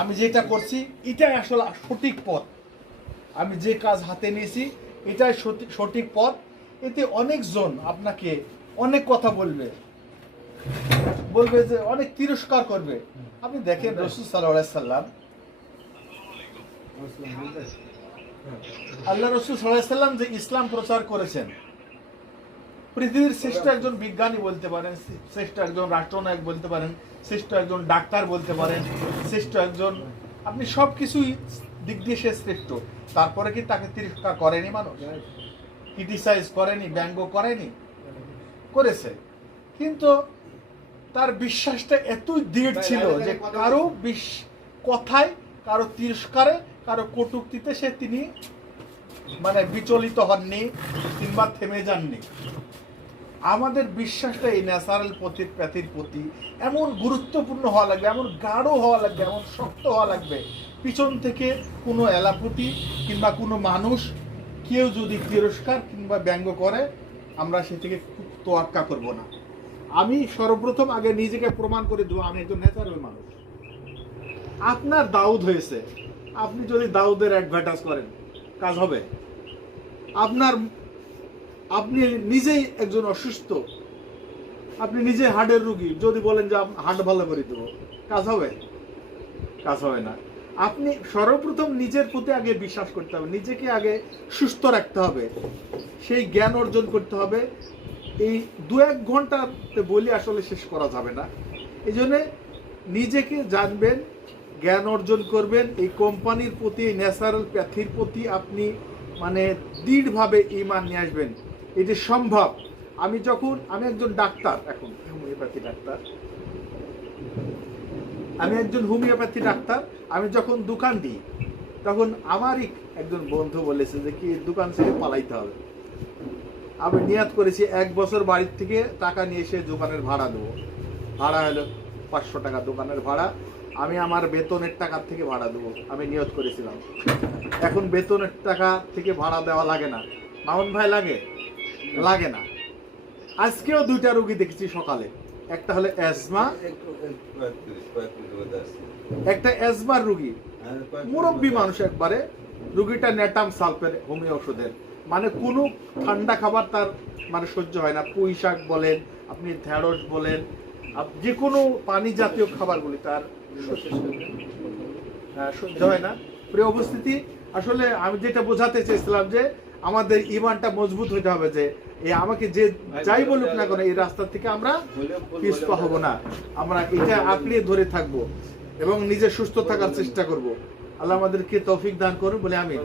আমি যেটা করছি এটাই আসলে সঠিক পথ, আমি যে কাজ হাতে নিয়েছি এটাই সঠিক পথ। এতে অনেকজন আপনাকে অনেক কথা বলবে, বলবে যে অনেক তিরস্কার করবে। আপনি দেখেন রাসূল সাল্লাল্লাহু আলাইহি সাল্লাম, আল্লাহ রাসূল সাল্লাল্লাহু আলাইহি সাল্লাম যে ইসলাম প্রচার করেছেন, পৃথিবীর শ্রেষ্ঠ একজন বিজ্ঞানী বলতে পারেন, শ্রেষ্ঠ একজন রাষ্ট্রনায়ক বলতে পারেন, শ্রেষ্ঠ একজন ডাক্তার বলতে পারেন, শ্রেষ্ঠ একজন, আপনি সব কিছুই দিক দিয়ে সে শ্রেষ্ঠ। তারপরে কি তাকে তিরস্কার করেনি মানুষ? ক্রিটিসাইজ করেনি? ব্যঙ্গ করেনি? করেছে। কিন্তু তার বিশ্বাসটা এতই দৃঢ় ছিল যে কারো কথায়, কারো তিরস্কারে, কারো কটূক্তিতে তিনি মানে বিচলিত হননি কিংবা থেমে যাননি। আমাদের বিশ্বাসটা এই ন্যাচারাল প্যাথির প্রতি এমন গুরুত্বপূর্ণ হওয়া লাগবে, এমন গাঢ় হওয়া লাগবে, এমন শক্ত হওয়া লাগবে, পিছন থেকে কোনো এলাপতি কিংবা কোনো মানুষ কেউ যদি তিরস্কার কিংবা ব্যঙ্গ করে, আমরা সে থেকে তোয়াক্কা করব না। আমি সর্বপ্রথম আগে নিজেকে প্রমাণ করে দেবো আমি একজন ন্যাচারাল মানুষ। আপনার দাউদ হয়েছে, আপনি যদি দাউদের অ্যাডভার্টাইজ করেন কাজ হবে? আপনি নিজেই একজন অসুস্থ, আপনি নিজে হার্টের রুগী, যদি বলেন যে হার্ট ভালো করে দেবো, কাজ হবে? কাজ হবে না। আপনি সর্বপ্রথম নিজের প্রতি আগে বিশ্বাস করতে হবে, নিজেকে আগে সুস্থ রাখতে হবে, সেই জ্ঞান অর্জন করতে হবে। এই 2-1 ঘন্টাতে বলি আসলে শেষ করা যাবে না। এই জন্যে নিজেকে জানবেন, জ্ঞান অর্জন করবেন, এই কোম্পানির প্রতি, ন্যাচারাল প্যাথির প্রতি আপনি মানে দৃঢ়ভাবে ঈমান নিয়ে আসবেন। এটি সম্ভব। আমি একজন ডাক্তার, এখন হোমিওপ্যাথি ডাক্তার, আমি যখন দোকান দিই তখন আমারই একজন বন্ধু বলেছে যে কি দোকান থেকে পালাইতে হবে। আমি নিয়াত করেছি 1 বছর বাড়ির থেকে টাকা নিয়ে এসে দোকানের ভাড়া দেবো। ভাড়া হলো 500 টাকা দোকানের ভাড়া, আমি আমার বেতনের টাকার থেকে ভাড়া দেবো, আমি নিয়ত করেছিলাম। এখন বেতনের টাকা থেকে ভাড়া দেওয়া লাগে না। মামুন ভাই লাগে না। আজকেও 2টা রোগী দেখেছি সকালে, একটা হলো অ্যাজমা, একটা অ্যাজমার রোগী, মুরব্বী মানুষ একবারে। রোগীটা নেটাম সালফের হোমিও ওষুধের, মানে কোনো ঠান্ডা খাবার তার মানে সহ্য হয় না। পুঁই শাক বলেন, আপনি ঢেঁড়স বলেন, যে কোনো পানি জাতীয় খাবারগুলি তার সহ্য হয় না। প্রিয় উপস্থিতি, আসলে আমি যেটা বোঝাতে চেয়েছিলাম যে আমাদের ঈমানটা মজবুত হতে হবে, যে আমাকে যে যাই বলুক না কেন এই রাস্তা থেকে আমরা পিছপা হব না, আমরা এটা আঁকড়িয়ে ধরে থাকবো এবং নিজে সুস্থ থাকার চেষ্টা করব। আল্লাহ আমাদেরকে তৌফিক দান করুন বলে আমি